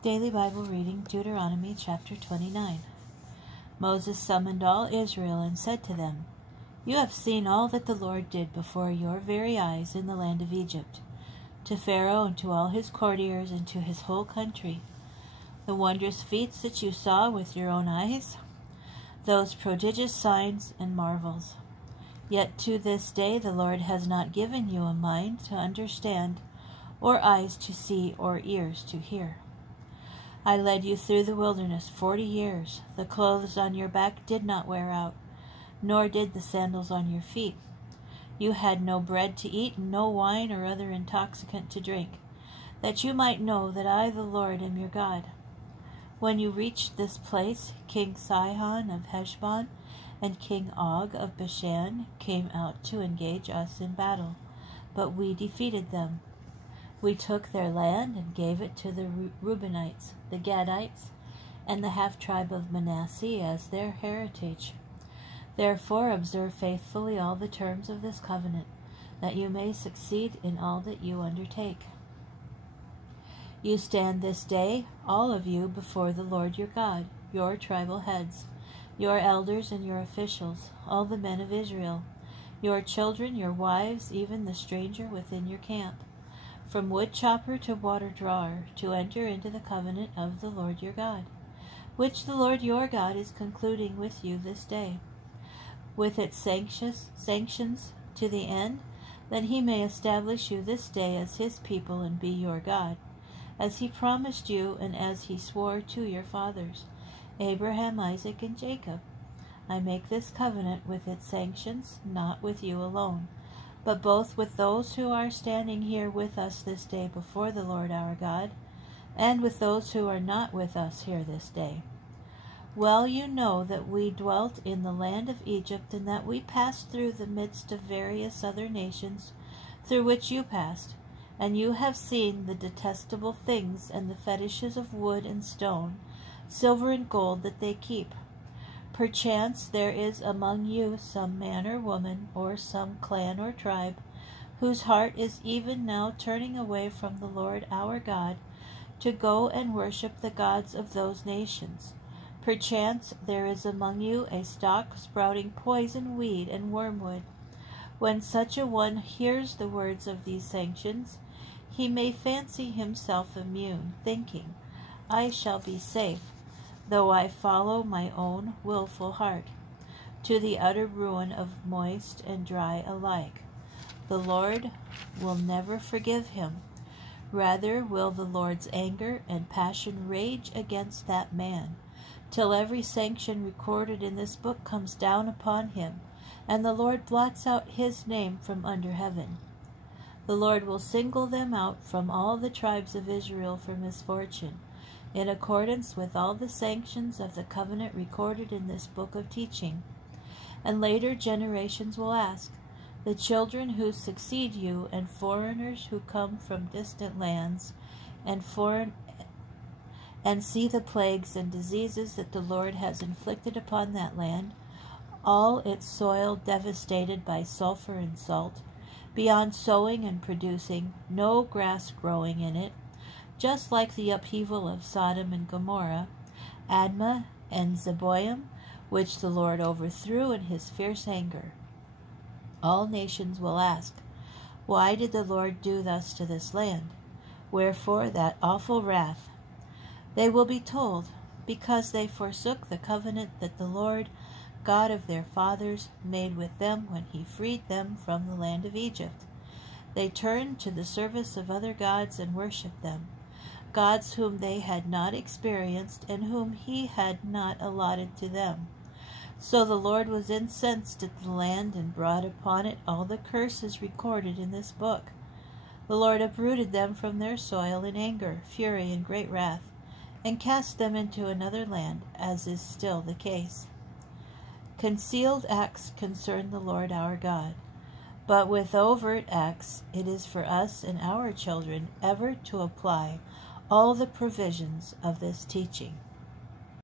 Daily Bible reading, Deuteronomy chapter 29. Moses summoned all Israel and said to them, "You have seen all that the Lord did before your very eyes in the land of Egypt, to Pharaoh and to all his courtiers and to his whole country, the wondrous feats that you saw with your own eyes, those prodigious signs and marvels. Yet to this day the Lord has not given you a mind to understand, or eyes to see, or ears to hear. I led you through the wilderness 40 years. The clothes on your back did not wear out, nor did the sandals on your feet. You had no bread to eat, and no wine or other intoxicant to drink, that you might know that I, the Lord, am your God. When you reached this place, King Sihon of Heshbon and King Og of Bashan came out to engage us in battle, but we defeated them. We took their land and gave it to the Reubenites, the Gadites, and the half-tribe of Manasseh as their heritage. Therefore observe faithfully all the terms of this covenant, that you may succeed in all that you undertake. You stand this day, all of you, before the Lord your God, your tribal heads, your elders and your officials, all the men of Israel, your children, your wives, even the stranger within your camp, from wood chopper to water drawer, to enter into the covenant of the Lord your God, which the Lord your God is concluding with you this day, with its sanctions to the end, that he may establish you this day as his people and be your God, as he promised you and as he swore to your fathers, Abraham, Isaac, and Jacob. I make this covenant with its sanctions, not with you alone, but both with those who are standing here with us this day before the Lord our God, and with those who are not with us here this day. Well, you know that we dwelt in the land of Egypt, and that we passed through the midst of various other nations through which you passed, and you have seen the detestable things and the fetishes of wood and stone, silver and gold that they keep. Perchance there is among you some man or woman, or some clan or tribe, whose heart is even now turning away from the Lord our God to go and worship the gods of those nations. Perchance there is among you a stalk sprouting poison weed and wormwood. When such a one hears the words of these sanctions, he may fancy himself immune, thinking, I shall be safe, though I follow my own willful heart, to the utter ruin of moist and dry alike. The Lord will never forgive him. Rather will the Lord's anger and passion rage against that man, till every sanction recorded in this book comes down upon him, and the Lord blots out his name from under heaven. The Lord will single them out from all the tribes of Israel for misfortune, in accordance with all the sanctions of the covenant recorded in this book of teaching. And later generations will ask, the children who succeed you, and foreigners who come from distant lands, and see the plagues and diseases that the Lord has inflicted upon that land, all its soil devastated by sulfur and salt, beyond sowing and producing, no grass growing in it, just like the upheaval of Sodom and Gomorrah, Admah and Zeboim, which the Lord overthrew in his fierce anger. All nations will ask, why did the Lord do thus to this land? Wherefore that awful wrath? They will be told, because they forsook the covenant that the Lord, God of their fathers, made with them when he freed them from the land of Egypt. They turned to the service of other gods and worshipped them, gods whom they had not experienced and whom he had not allotted to them. So the Lord was incensed at the land and brought upon it all the curses recorded in this book. The Lord uprooted them from their soil in anger, fury, and great wrath, and cast them into another land, as is still the case. Concealed acts concern the Lord our God, but with overt acts it is for us and our children ever to apply all the provisions of this teaching.